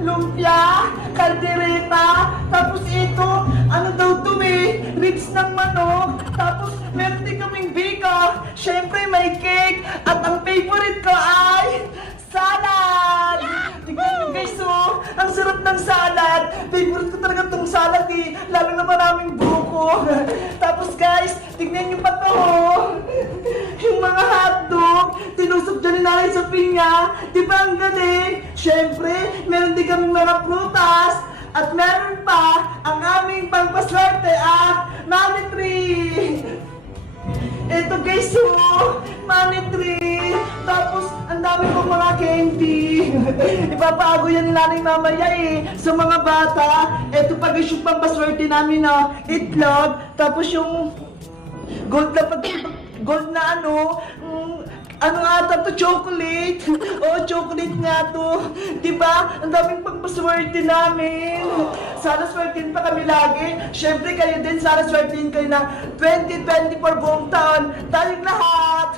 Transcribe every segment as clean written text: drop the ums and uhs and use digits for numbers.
lumpia, kaldereta, tapos ito, ano daw to ribs ng manok, tapos meron din kaming bika, syempre may cake, at ang favorite ko ay salad! Tignan nyo guys, oh, ang sarap ng salad. Favorite ko talaga tong salad lalo na maraming buko. Tapos guys, tignan nyo pa to, oh. Yung mga hotdog, tinusok dyan ni Nanay sa pinya. Di ba ang galing? Syempre, meron din kami mga prutas. At meron pa ang aming pangpaswerte, money tree. Ito guys, oh, money tree. Tapos, ang dami kong mga candy. Ipapago yan ni Nanay mamaya sa mga bata. Ito pa guys yung pampaswerte namin, itlog. Tapos yung gold na ano ata to, chocolate. Oo, chocolate nga to. Diba? Ang daming pagpaswerte namin. Sana swertein pa kami lagi. Syempre kayo din, sana swertein kayo na 2024 buong taon. Tayong lahat.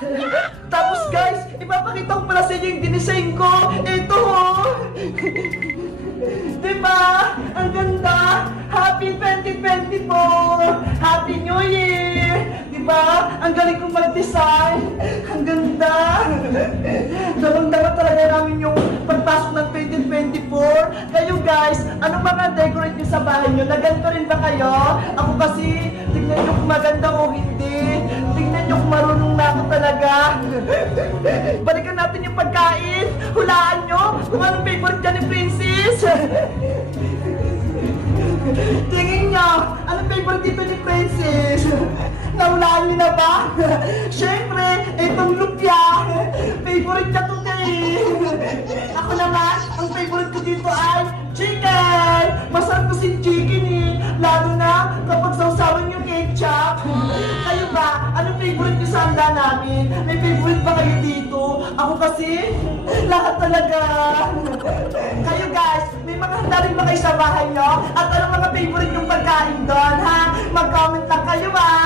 Tapos guys, ipapakita ko pala sa inyo yung dinisign ko. Ito, diba? Ang ganda. Happy 2024. Happy New Year. Diba? Ang galing kong mag-design. Ang ganda. Damang-dama talaga namin yung pagpasok ng 2024. Kayo guys, anong mga decorate nyo sa bahay nyo? Naganto rin ba kayo? Ako kasi, tingnan nyo kung maganda o hindi. Tingnan nyo kung marunong na ako talaga. Balikan natin yung pagkain. Hulaan nyo kung anong favorite dyan ni Princess. Tingin nyo, anong favorite dito ni Princess? Naulaan niyo na ba? Siyempre, itong lumpia. Favorite niya to Ako naman, ang favorite ko dito ay chicken. Masarap kasi chicken lalo na kapag sausawan yung ketchup. Kayo ba? Anong favorite niyo sa handa namin? May favorite ba kayo dito? Ako kasi, lahat talaga. Kayo guys, may mga handa rin ba kayo sa bahay nyo? At anong mga favorite yung pagkain doon, ha? Mag-comment lang kayo, ha?